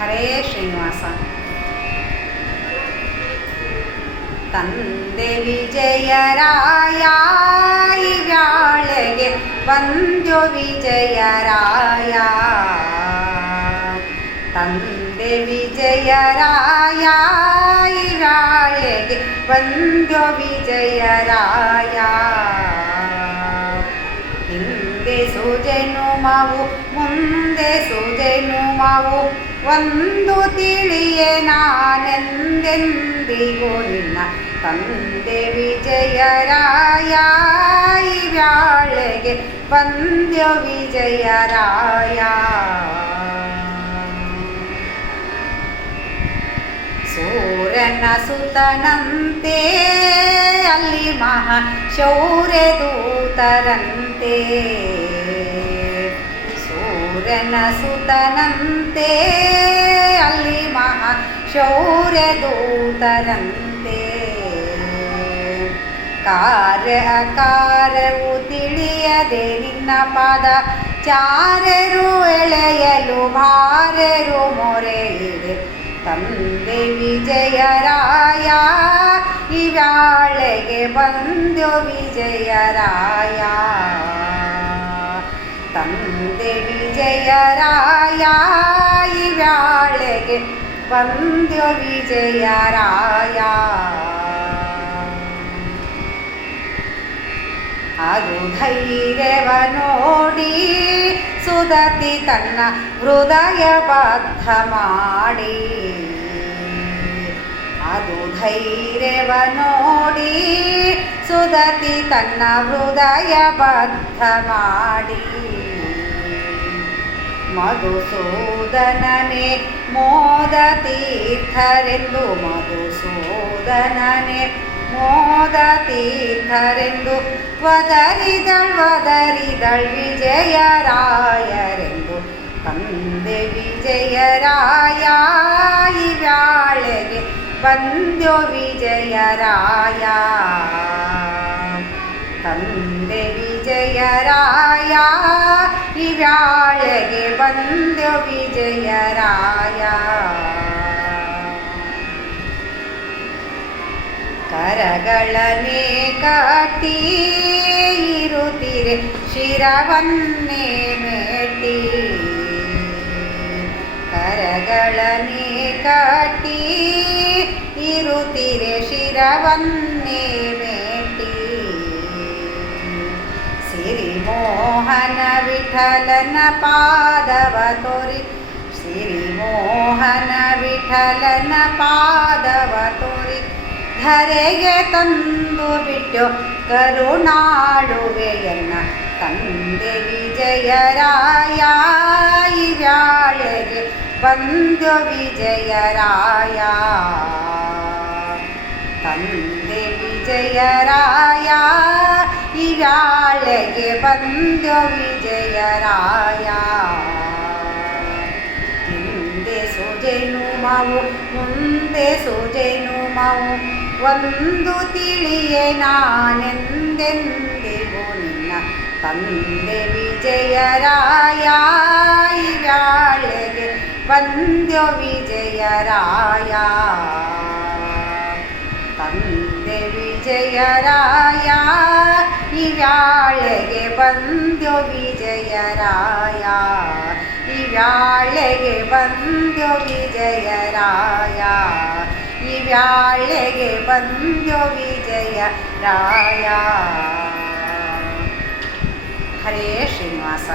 ಹರೇ ಶ್ರೀನಿವಾಸ. ತಂದೆ ವಿಜಯರಾಯ ಇವ್ಯಾಳೆಗೆ ಬಂದ್ಯೋ ವಿಜಯರಾಯ. ತಂದೆ ವಿಜಯರಾಯ ಇವ್ಯಾಳೆಗೆ ಬಂದ್ಯೋ ವಿಜಯರಾಯ. ಹಿಂದೆ ಸುಜನುಮವು ಮುಂದೆ ಸುಜನುಮವು ಒಂದು ತಿಳಿಯೇ ನಾನೆಂದೆಂದಿಗೂ ನಿನ್ನ. ತಂದೆ ವಿಜಯರಾಯ ಇವ್ಯಾಳೆಗೆ ಬಂದ್ಯೋ ವಿಜಯರಾಯ. ಸೂರ್ಯನ ಸುತನಂತೆ ಅಲ್ಲಿ ಮಹಾ ಶೌರ್ಯ ದೂತರಂತೆ. ಸೂರ್ಯನ ಸುತನಂತೆ ಅಲ್ಲಿ ಮಹಾ ಶೌರ್ಯ ದೂತರಂತೆ. ಕಾರ್ಯ ಅಕಾರ್ಯವು ತಿಳಿಯದೆ ನಿನ್ನ ಪಾದ ಚಾರ್ಯರು ಎಳೆಯಲು ಭಾರ್ಯರು ಮೊರೆಯಿದೆ. ತಂದೆ ವಿಜಯರಾಯ ಇವ್ಯಾಳೆಗೆ ಬಂದ್ಯೋ ವಿಜಯರಾಯ. ತಂದೆ ವಿಜಯರಾಯ ಇವ್ಯಾಳೆಗೆ ಬಂದ್ಯೋ ವಿಜಯರಾಯ. ಅದು ಧೈರ್ಯವ ನೋಡಿ ಸುದತಿ ತನ್ನ ಹೃದಯ ಬದ್ಧ ಮಾಡಿ. ಅದು ಧೈರ್ಯವ ನೋಡಿ ಸುದತಿ ತನ್ನ ಹೃದಯ ಬದ್ಧ ಮಾಡಿ. ಮಧುಸೂದನನೇ ಮೋದ ತೀರ್ಥರೆಂದು ಮಧುಸೂದನನೇ ಮೋದ ತೀರ್ಥರೆಂದು ವದರಿದಳ್ ವಿಜಯರಾಯರೆಂದು. ತಂದೆ ವಿಜಯರಾಯ ಇವ್ಯಾಳೆಗೆ ಬಂದ್ಯೋ ವಿಜಯರಾಯ. ತಂದೆ ವಿಜಯರಾಯ ಇವ್ಯಾಳೆಗೆ ಬಂದ್ಯೋ ವಿಜಯರಾಯ. ಕರಗಳನೆ ಕಟ್ಟಿ ಇರುತ್ತಿರೆ ಶಿರವನ್ನೇ ಮೆಟ್ಟಿ. ಕರಗಳನೆ ಕಟ್ಟಿ ಇರುತ್ತಿರೆ ಶಿರವನ್ನೇ ಮೆಟ್ಟಿ. ಸಿರಿಮೋಹನ ವಿಠಲನ ಪಾದವ ತೋರಿ. ಸಿರಿಮೋಹನ ವಿಠಲನ ಪಾದವ ತೋರಿ ಧರೆಗೆ ತಂದು ಬಿಟ್ಟು ಕರುಣಾಳುವೆಯನ್ನ. ತಂದೆ ವಿಜಯರಾಯ ಇವ್ಯಾಳೆಗೆ ಬಂದ್ಯೋ ವಿಜಯರಾಯ. ತಂದೆ ವಿಜಯರಾಯ ಇವ್ಯಾಳೆಗೆ ಬಂದ್ಯೋ ವಿಜಯರಾಯ. ಹಿಂದೆ ಸುಜನುಮವು ಮುಂದೆ ಸುಜನುಮವು ಒಂದು ತಿಳಿಯೇ ನಾನೆಂದೆಂದಿಗೂ ನಿನ್ನ. ತಂದೆ ವಿಜಯರಾಯ ಇವ್ಯಾಳೆಗೆ ಬಂದ್ಯೋ ವಿಜಯರಾಯ. ತಂದೆ ವಿಜಯರಾಯ ಇವ್ಯಾಳೆಗೆ ಬಂದ್ಯೋ ವಿಜಯರಾಯ. ಇವ್ಯಾಳೆಗೆ ಬಂದ್ಯೋ ವಿಜಯರಾಯ. ಇವ್ಯಾಳೆಗೆ ಬಂದ್ಯೋ ವಿಜಯರಾಯ. ಹರೇ ಶ್ರೀನಿವಾಸ.